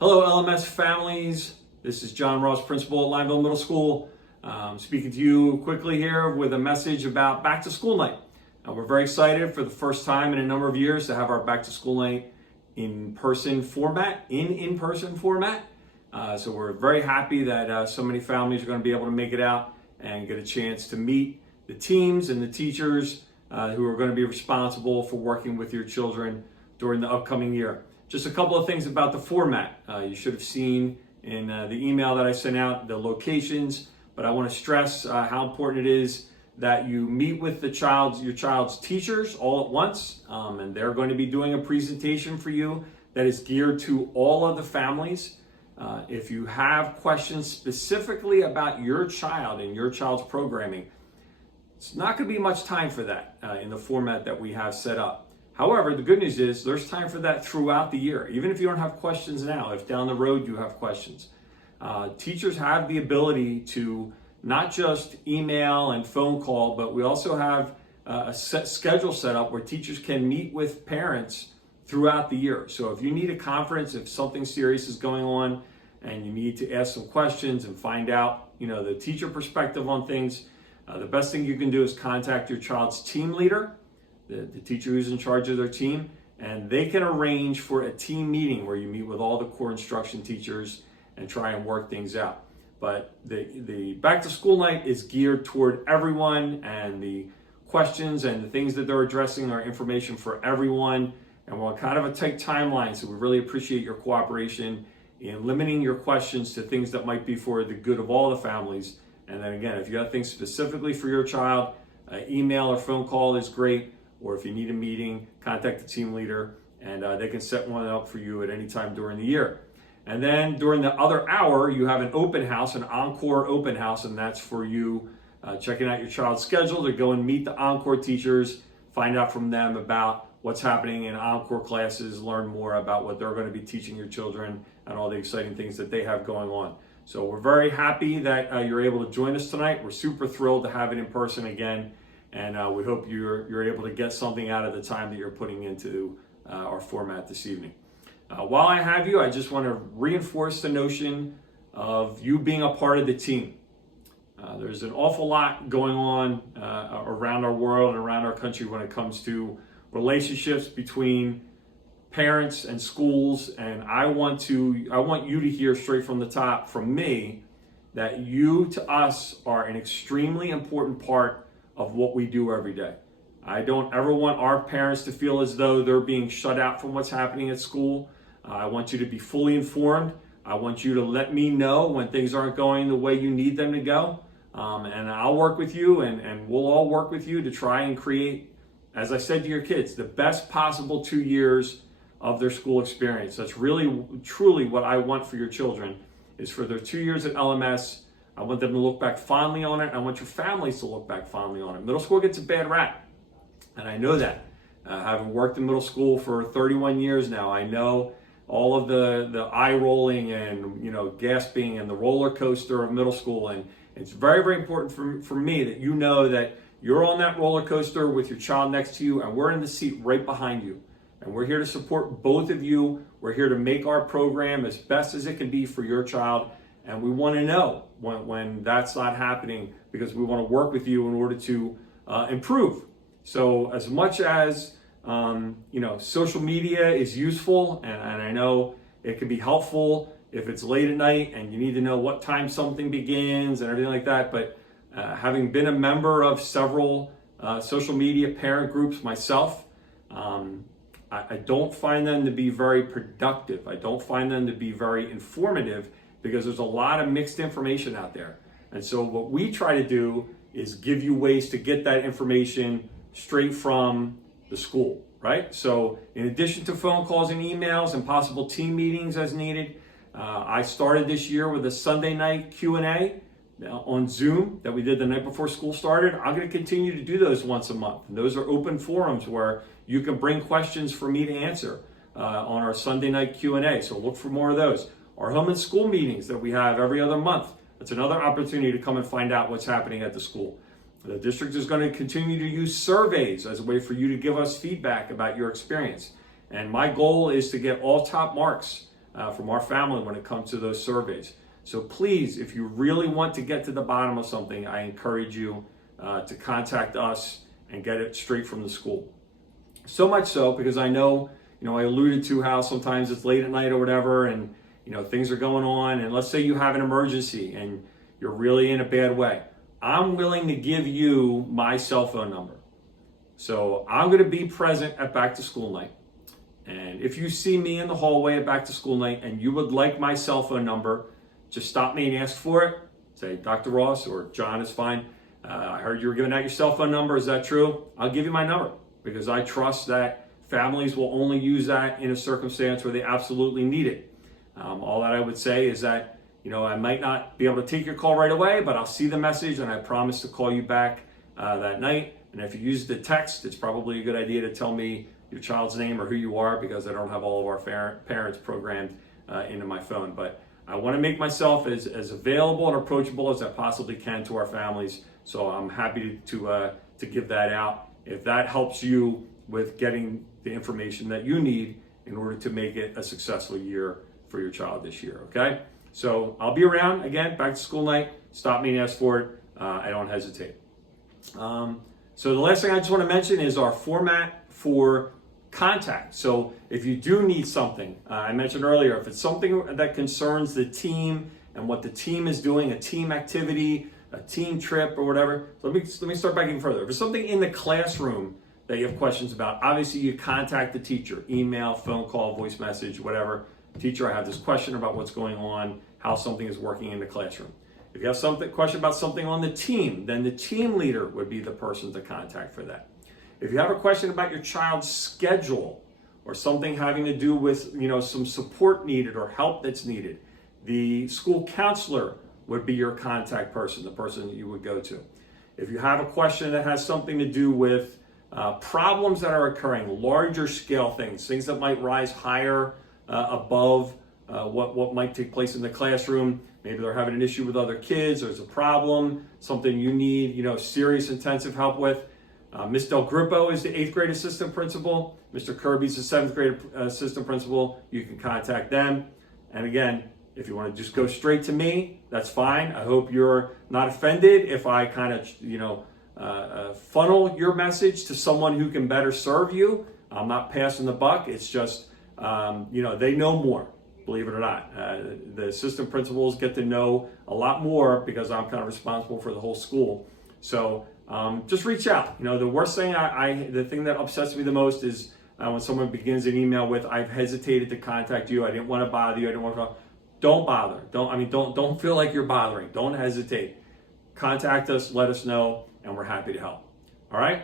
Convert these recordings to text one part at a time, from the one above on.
Hello, LMS families. This is John Ross, principal at Lineville Middle School. Speaking to you quickly here with a message about back to school night. We're very excited for the first time in a number of years to have our back to school night in-person format. So we're very happy that so many families are going to be able to make it out and get a chance to meet the teams and the teachers who are going to be responsible for working with your children during the upcoming year. Just a couple of things about the format. You should have seen in the email that I sent out the locations, but I want to stress how important it is that you meet with your child's teachers all at once, and they're going to be doing a presentation for you that is geared to all of the families. If you have questions specifically about your child and your child's programming, it's not going to be much time for that in the format that we have set up. However, the good news is there's time for that throughout the year. Even if you don't have questions now, if down the road you have questions. Teachers have the ability to not just email and phone call, but we also have a set schedule set up where teachers can meet with parents throughout the year. So if you need a conference, if something serious is going on and you need to ask some questions and find out, the teacher perspective on things, the best thing you can do is contact your child's team leader, the teacher who's in charge of their team, and they can arrange for a team meeting where you meet with all the core instruction teachers and try and work things out. But the back to school night is geared toward everyone, and the questions and the things that they're addressing are information for everyone. And we're on kind of a tight timeline, so we really appreciate your cooperation in limiting your questions to things that might be for the good of all the families. And then again, if you have things specifically for your child, email or phone call is great. Or if you need a meeting, contact the team leader, and they can set one up for you at any time during the year. And then during the other hour, you have an open house, an encore open house, and that's for you checking out your child's schedule to go and meet the encore teachers, find out from them about what's happening in encore classes, learn more about what they're going to be teaching your children and all the exciting things that they have going on. So we're very happy that you're able to join us tonight. We're super thrilled to have it in person again. And we hope you're able to get something out of the time that you're putting into our format this evening. While I have you, I just want to reinforce the notion of you being a part of the team. There's an awful lot going on around our world and around our country when it comes to relationships between parents and schools. And I want you to hear straight from the top from me that you to us are an extremely important part of what we do every day. I don't ever want our parents to feel as though they're being shut out from what's happening at school. I want you to be fully informed. I want you to let me know when things aren't going the way you need them to go. And I'll work with you and we'll all work with you to try and create, as I said to your kids, the best possible 2 years of their school experience. That's really, truly what I want for your children, is for their 2 years at LMS. I want them to look back fondly on it. I want your families to look back fondly on it. Middle school gets a bad rap, and I know that. Having worked in middle school for 31 years now, I know all of the eye rolling and gasping and the roller coaster of middle school. And it's very, very important for me that you know that you're on that roller coaster with your child next to you, and we're in the seat right behind you. And we're here to support both of you. We're here to make our program as best as it can be for your child. And we want to know when that's not happening, because we want to work with you in order to improve. So as much as social media is useful, and I know it can be helpful if it's late at night and you need to know what time something begins and everything like that. But having been a member of several social media parent groups myself, I don't find them to be very productive. I don't find them to be very informative, because there's a lot of mixed information out there. And so what we try to do is give you ways to get that information straight from the school, right? So in addition to phone calls and emails and possible team meetings as needed, I started this year with a Sunday night Q&A on Zoom that we did the night before school started. I'm going to continue to do those once a month. And those are open forums where you can bring questions for me to answer on our Sunday night Q&A. So look for more of those. Our home and school meetings that we have every other month. That's another opportunity to come and find out what's happening at the school. The district is going to continue to use surveys as a way for you to give us feedback about your experience. And my goal is to get all top marks from our family when it comes to those surveys. So please, if you really want to get to the bottom of something, I encourage you to contact us and get it straight from the school. So much so because I know, I alluded to how sometimes it's late at night or whatever, and things are going on, and let's say you have an emergency and you're really in a bad way. I'm willing to give you my cell phone number. So I'm going to be present at back to school night. And if you see me in the hallway at back to school night and you would like my cell phone number, just stop me and ask for it. Say, Dr. Ross or John is fine. I heard you were giving out your cell phone number. Is that true? I'll give you my number because I trust that families will only use that in a circumstance where they absolutely need it. All that I would say is that, I might not be able to take your call right away, but I'll see the message and I promise to call you back that night. And if you use the text, it's probably a good idea to tell me your child's name or who you are because I don't have all of our parents programmed into my phone. But I want to make myself as available and approachable as I possibly can to our families. So I'm happy to give that out. If that helps you with getting the information that you need in order to make it a successful year for your child this year, okay? So I'll be around, again, back to school night. Stop me and ask for it. I don't hesitate. So the last thing I just want to mention is our format for contact. So if you do need something, I mentioned earlier, if it's something that concerns the team and what the team is doing, a team activity, a team trip or whatever, so let me start back even further. If it's something in the classroom that you have questions about, obviously you contact the teacher, email, phone call, voice message, whatever. Teacher, I have this question about what's going on, how something is working in the classroom. If you have question about something on the team, then the team leader would be the person to contact for that. If you have a question about your child's schedule or something having to do with, some support needed or help that's needed, the school counselor would be your contact person, the person that you would go to. If you have a question that has something to do with problems that are occurring, larger scale things that might rise higher above what might take place in the classroom. Maybe they're having an issue with other kids, there's a problem, something you need, serious intensive help with. Ms. Del Grippo is the 8th grade assistant principal. Mr. Kirby's the 7th grade assistant principal. You can contact them. And again, if you want to just go straight to me, that's fine. I hope you're not offended if I kind of, funnel your message to someone who can better serve you. I'm not passing the buck. It's just, they know more, believe it or not. The assistant principals get to know a lot more because I'm kind of responsible for the whole school. So just reach out. The worst thing, the thing that upsets me the most is when someone begins an email with, I've hesitated to contact you. I didn't want to bother you. I didn't want to. Don't bother. Don't feel like you're bothering. Don't hesitate. Contact us, let us know, and we're happy to help. All right?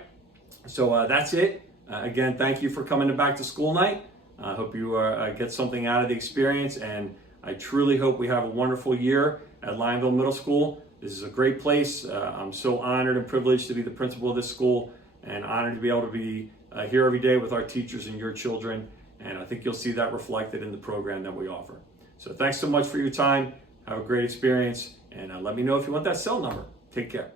So that's it. Again, thank you for coming to back to school night. I hope you get something out of the experience, and I truly hope we have a wonderful year at Lionville Middle School. This is a great place. I'm so honored and privileged to be the principal of this school, and honored to be able to be here every day with our teachers and your children, and I think you'll see that reflected in the program that we offer. So thanks so much for your time. Have a great experience, and let me know if you want that cell number. Take care.